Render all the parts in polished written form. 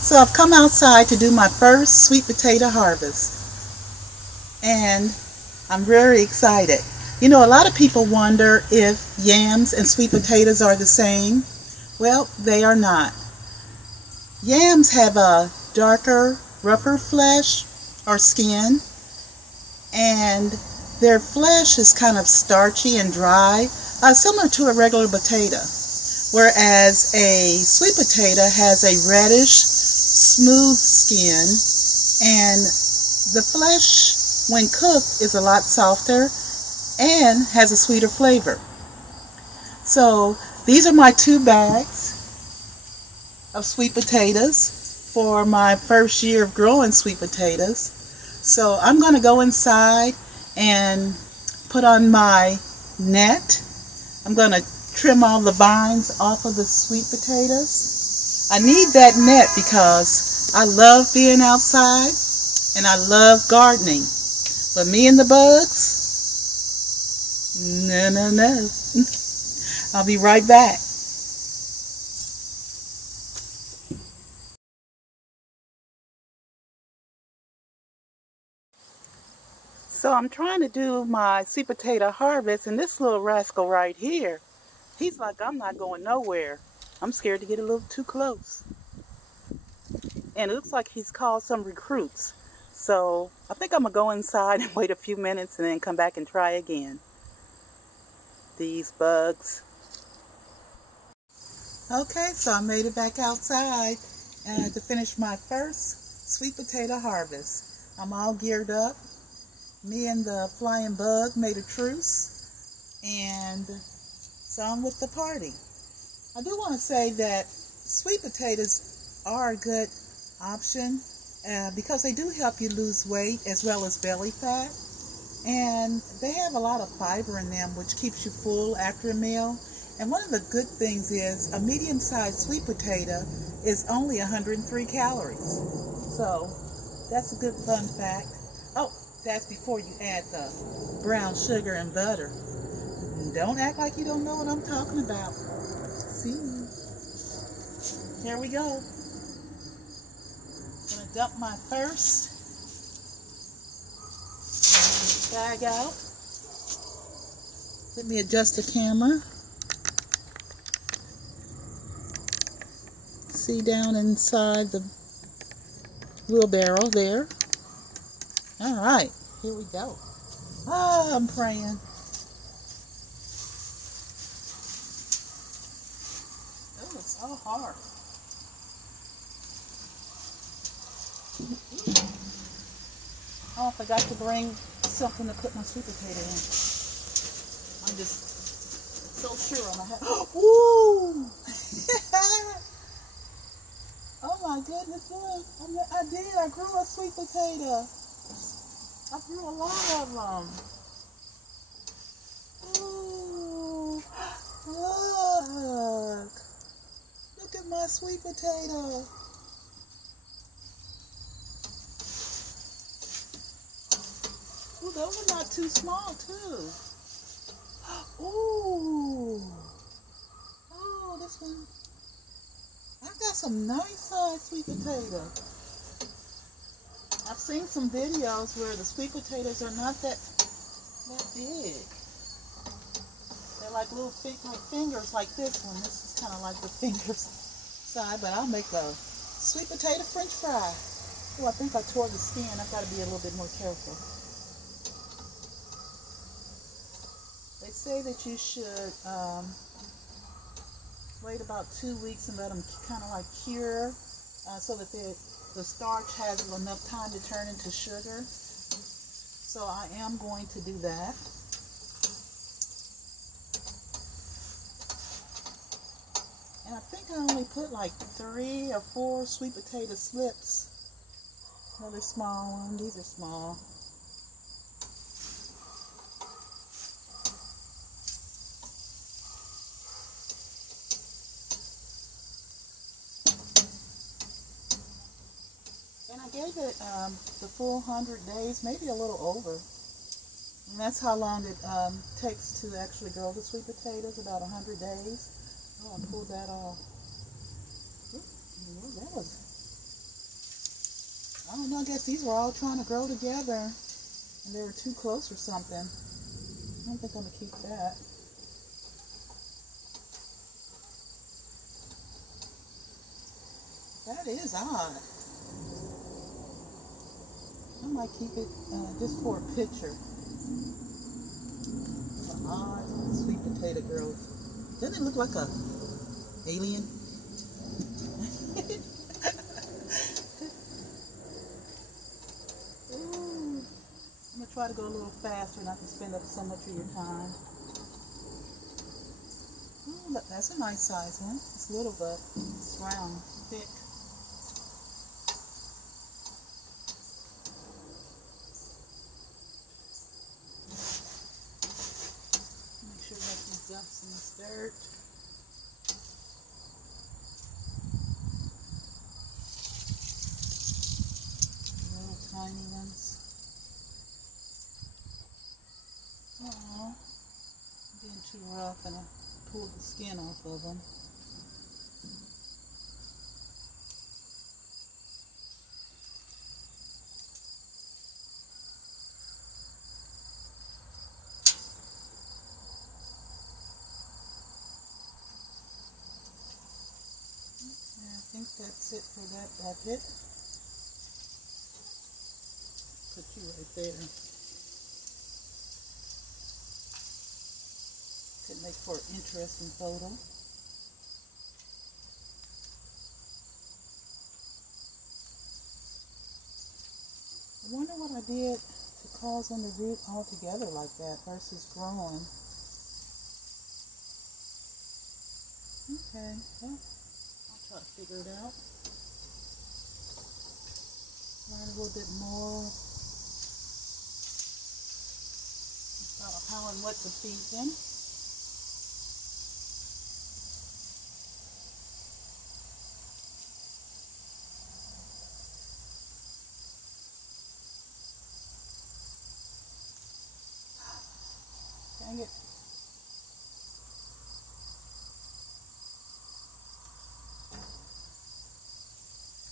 So I've come outside to do my first sweet potato harvest, and I'm very excited. You know, a lot of people wonder if yams and sweet potatoes are the same. Well, they are not. Yams have a darker, rougher flesh or skin, and their flesh is kind of starchy and dry, similar to a regular potato. Whereas a sweet potato has a reddish, smooth skin, and the flesh, when cooked, is a lot softer and has a sweeter flavor. So these are my 2 bags of sweet potatoes for my first year of growing sweet potatoes. So I'm going to go inside and put on my net. I'm going to trim all the vines off of the sweet potatoes. I need that net because I love being outside and I love gardening. But me and the bugs, no. I'll be right back. So I'm trying to do my sweet potato harvest, and this little rascal right here, he's like, I'm not going nowhere. I'm scared to get a little too close. And it looks like he's called some recruits. So I think I'm going to go inside and wait a few minutes and then come back and try again. These bugs. Okay, so I made it back outside to finish my first sweet potato harvest. I'm all geared up. Me and the flying bug made a truce, and so I'm with the party. I do want to say that sweet potatoes are a good option because they do help you lose weight as well as belly fat, and they have a lot of fiber in them, which keeps you full after a meal. And one of the good things is a medium-sized sweet potato is only 103 calories. So that's a good fun fact. Oh, that's before you add the brown sugar and butter. Don't act like you don't know what I'm talking about. See? Here we go. I'm going to dump my first bag out. Let me adjust the camera. See down inside the wheelbarrow there. All right, here we go. Oh, I'm praying. Oh, it's so hard. Oh, I forgot to bring something to put my sweet potato in. I'm just so sure I'm gonna have. Ooh! Oh my goodness! Look, I did. I grew a sweet potato. I grew a lot of them. Ooh, look. Look at my sweet potato. Ooh, those are not too small, too. Ooh. Oh, this one. I got some nice sized sweet potato. I've seen some videos where the sweet potatoes are not that big. They're like little fingers like this one. This is kind of like the fingers side, but I'll make a sweet potato french fry. Oh, I think I tore the skin. I've got to be a little bit more careful. They say that you should wait about 2 weeks and let them kind of like cure so that the starch has enough time to turn into sugar. So I am going to do that. And I think I only put like 3 or 4 sweet potato slips. Another small one. These are small. And I gave it the full 100 days, maybe a little over. And that's how long it takes to actually grow the sweet potatoes, about 100 days. Oh, I pulled that off. Ooh, that was don't know, I guess these were all trying to grow together and they were too close or something. I don't think I'm going to keep that. That is odd. I might keep it just for a picture. It's an odd sweet potato growth. Doesn't it look like a alien? Ooh. I'm going to try to go a little faster, not to spend up so much of your time. Oh, look, that's a nice size one. It's little, but it's round, thick. Make sure that these up in this dirt. Little tiny ones. Oh, being too rough, and I pulled the skin off of them. Okay, I think that's it for that bucket. Put you right there. Could make for an interesting photo. I wonder what I did to cause them to root all together like that versus growing. Okay, well, I'll try to figure it out. Learn a little bit more about how and what to feed them. Dang it.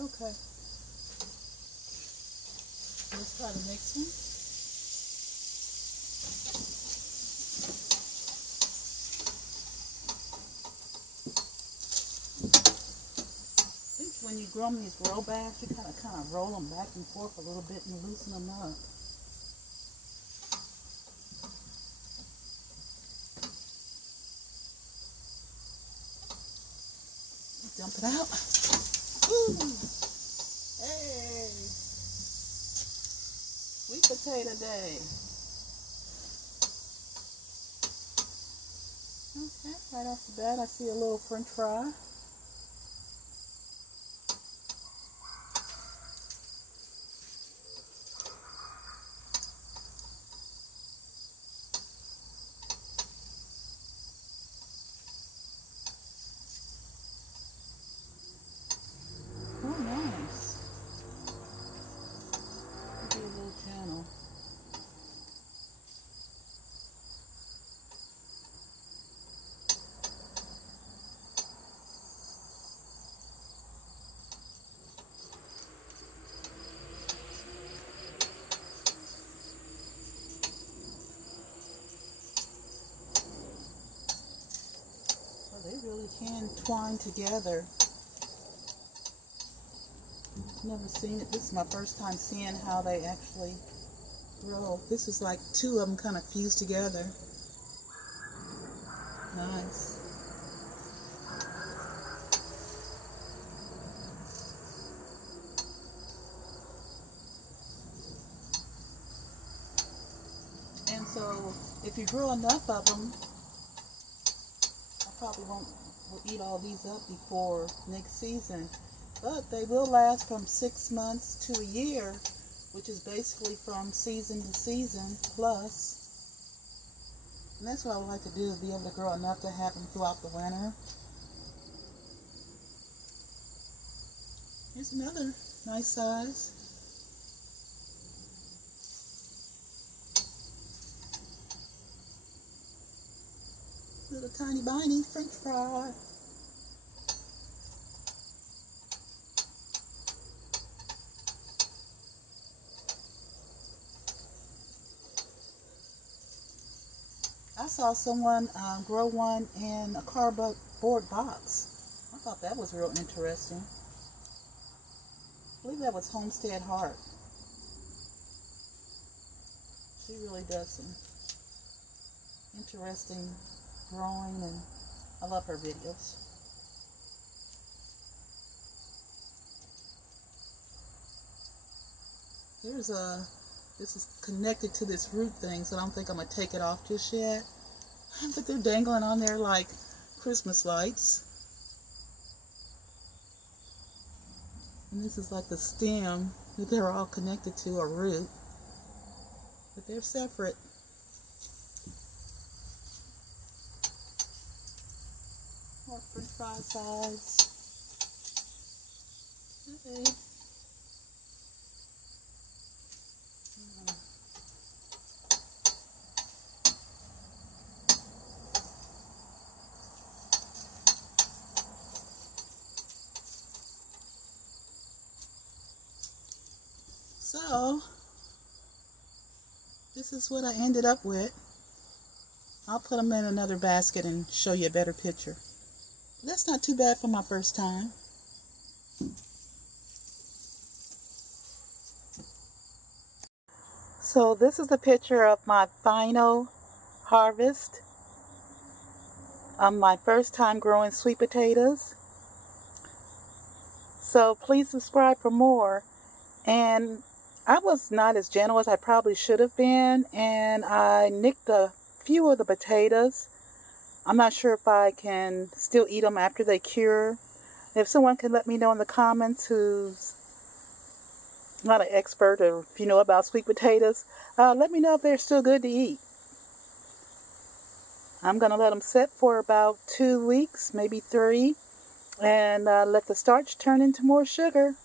Okay. Let's try the next one. I think when you grow them these grow bags, you kind of roll them back and forth a little bit and loosen them up. Dump it out. Woo! Hey! Sweet potato day. Okay, right off the bat I see a little French fry. Oh, nice. Do a little channel. Oh, they really can twine together. Never seen it. This is my first time seeing how they actually grow. This is like two of them kind of fused together. Nice. And so if you grow enough of them, I probably will eat all these up before next season. But they will last from 6 months to a year, which is basically from season to season plus. And that's what I would like to do, is be able to grow enough to have them throughout the winter. Here's another nice size. Little tiny biny French fry. saw someone grow one in a cardboard box. I thought that was real interesting. I believe that was Homestead Heart. She really does some interesting growing, and I love her videos. This is connected to this root thing, so I don't think I'm going to take it off just yet. But they're dangling on there like Christmas lights. And this is like the stem that they're all connected to, a root. But they're separate. More french fry size. Okay. So, this is what I ended up with. I'll put them in another basket and show you a better picture. That's not too bad for my first time. So this is a picture of my final harvest of my first time growing sweet potatoes. So please subscribe for more. And I was not as gentle as I probably should have been, and I nicked a few of the potatoes. I'm not sure if I can still eat them after they cure. If someone can let me know in the comments who's not an expert, or if you know about sweet potatoes, let me know if they're still good to eat. I'm going to let them sit for about 2 weeks, maybe 3, and let the starch turn into more sugar.